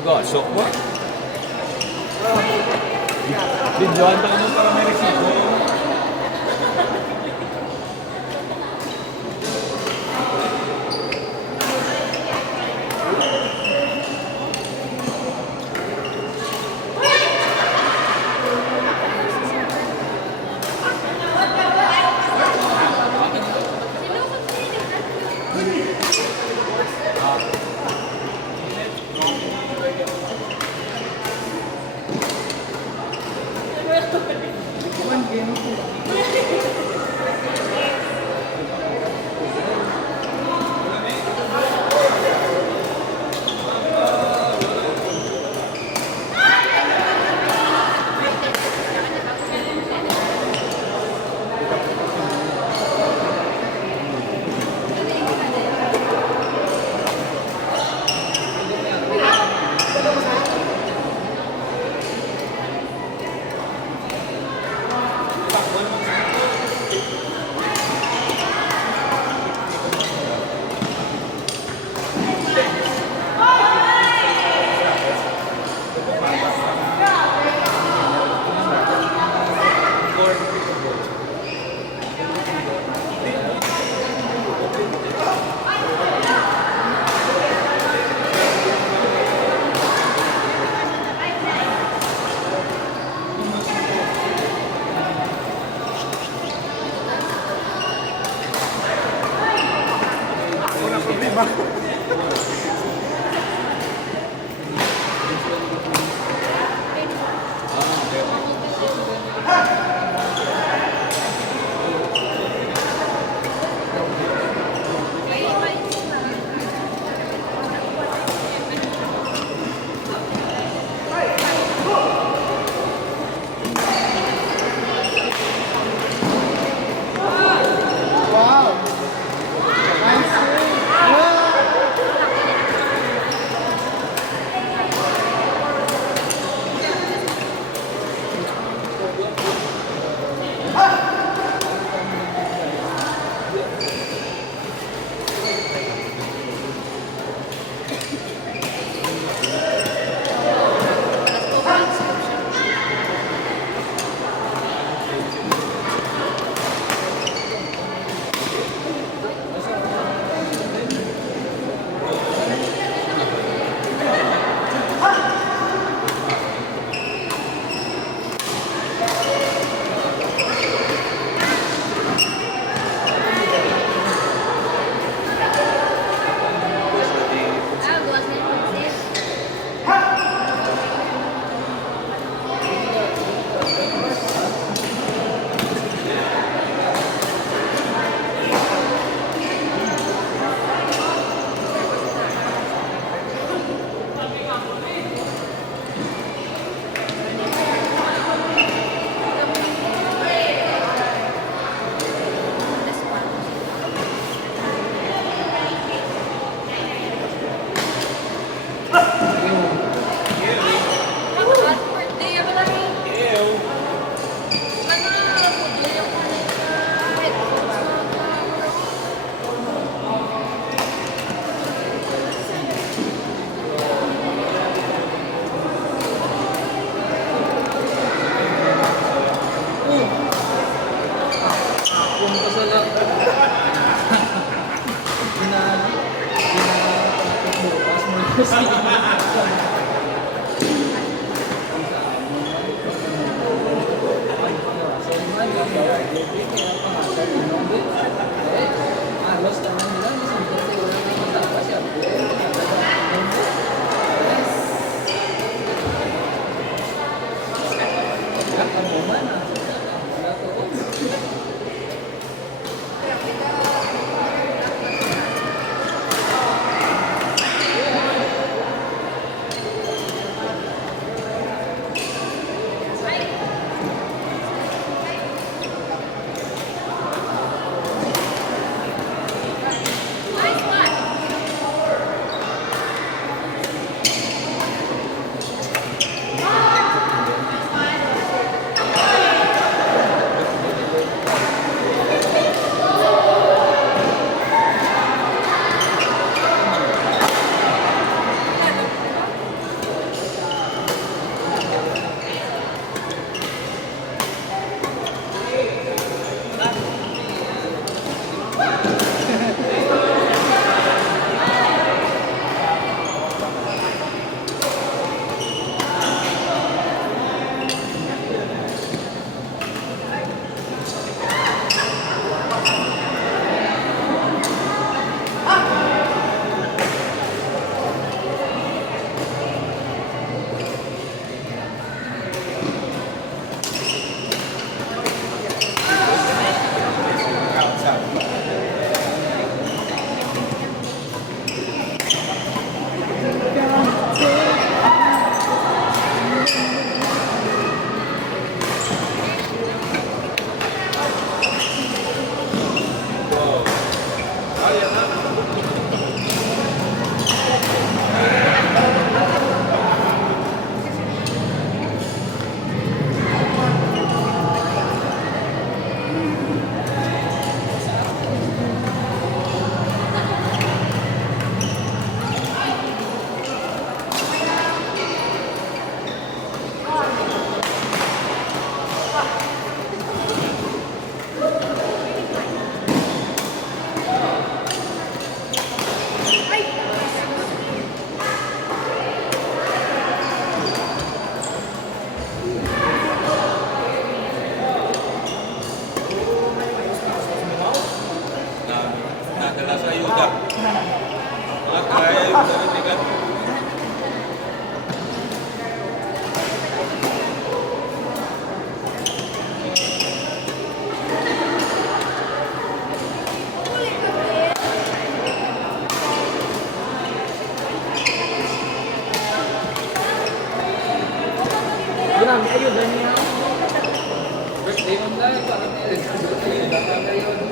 Nag-asok ba? Bidyoan tayo ng para may resibo. marami ayuda niya. Birthday mo lang, parang ngayon.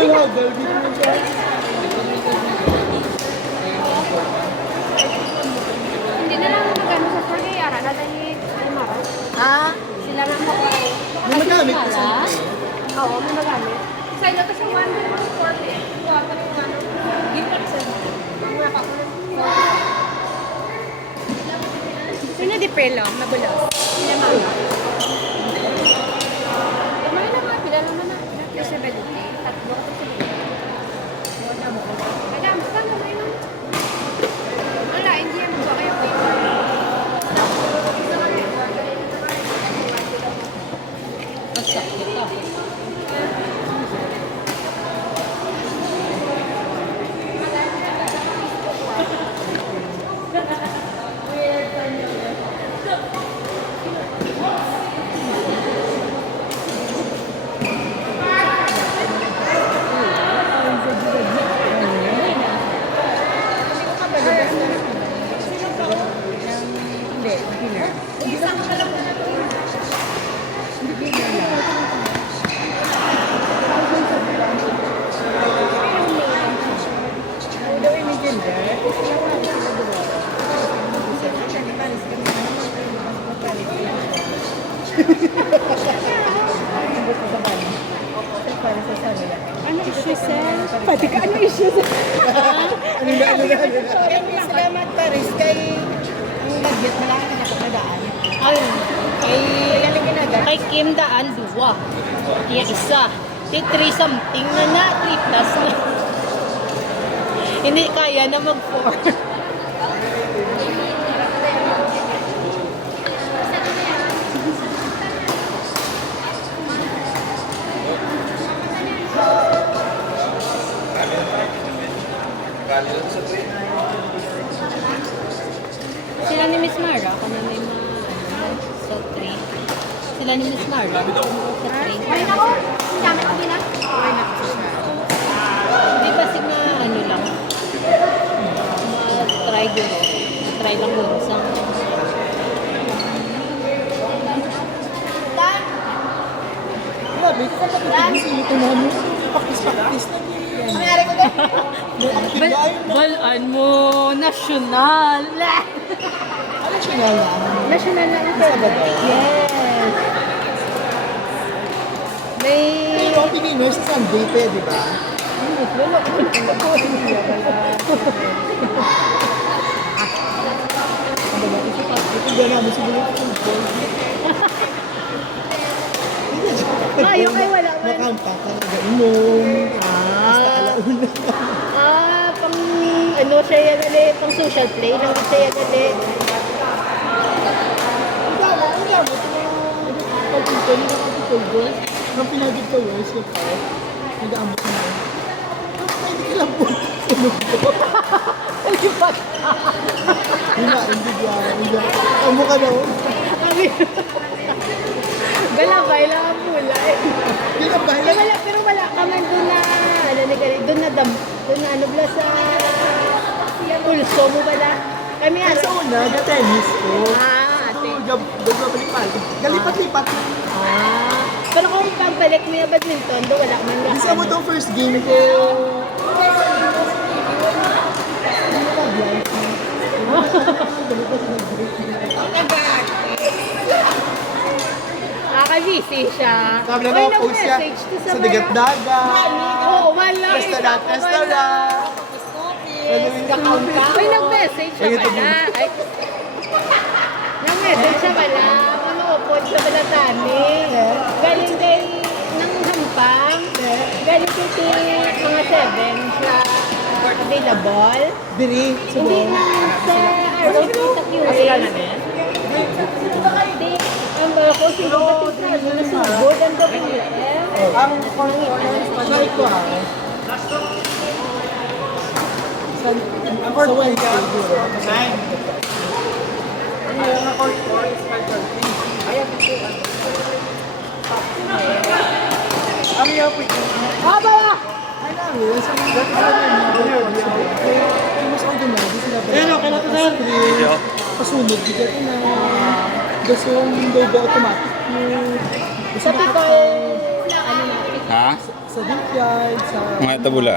Hagal-hagal, dito mo siya. Dala ni Mara. Ah, Sila lang ako. May magamit Wala. kasi. Oo, may magamit. Sa ilo to siya 140. Kuha pa rin yung ano. Give pa rin sa mga kapunan. sino di pelo? Magulo. Sila Mara. Lumay na nga, pila naman na. Yung 70. Tatlo ko sa wala mo. Kaya, saan lumay na? Wala, hindi yan ba kayo paper? Masakit ako. Hindi, beginner. Daw yung gender. Ano issue, sir? Pati ka, ano issue, sir? Ano na, ano na, ano na. Salamat, Paris, kay ang budget na lang nakakadaan. Kay Kim daan, duwa. Iya isa. Di 3 something na 3 plus na. Hindi kaya na mag-4. Sila ni Miss Mara, ako na may mga so 3. Sila ni Miss Mara, sa 3. Ay, nako. Ang dami ko bilang. Hindi ba si ano lang? Ma-try gulo. Ma-try lang gulo sa... Grabe, ito ka natin ito namin. Pakis-pakis na niya. Nangyari ko doon. Balaan mo, nasyonal. Ano siya nga lang? Nasyonal na ang Sabado. Yes. May... Pero ang Pilipino sa Sunday pa, di ba? Ano ba? Ito ba namin siguro ito football? Yung ay wala man. Nakampa ka, nag-inom. Basta alauna. Pang ano siya yan ulit, pang social play lang siya yan ulit. Ang dami. Pag-ito, hindi na kapitulgo. Nang pinagid ka, Wes, yung car, nag-aambot na yun. Ay, hindi lang po. Tulog ko. Alipat. Hindi diya. Amo ka daw. Galabay lang ang pula eh. Hindi na ba? Pero wala ka man doon na, doon na ano bala sa pulso mo bala. Kami Ay, ano. sa una, na-tennis ko. Ate. Gabalik-balik. Galipat-lipat. Pero kung pagbalik mo yung badminton, doon wala man nga. Isa mo itong first game ko. Nakaka-busy siya. Sabi na Ay, ako, post siya nag-message to sa dagat-dagat. Oo, wala. Restaurant. Ay, nag-message siya pala. Ay, nag-message siya pala. Manoopod siya pala tani. Galing kay ng Hampang. Galing kay mga 7 siya available. Diri, Hindi subo. na sa ROT sa QA. Hindi. Ang mga ko, sino ba ito na nasugod ang WM? Ang try ko ha. Sa Wednesday, ang yapit ko. Aba! Ay, namin. Sa mga dati sila yung mas ordinary sila ba? Pero, kailan ito na? Pasunod, di ka ito na. Gusto yung logo automatic. Sa Pico, ano na? Ha? Sa Vinkyard, sa... Mga tabula.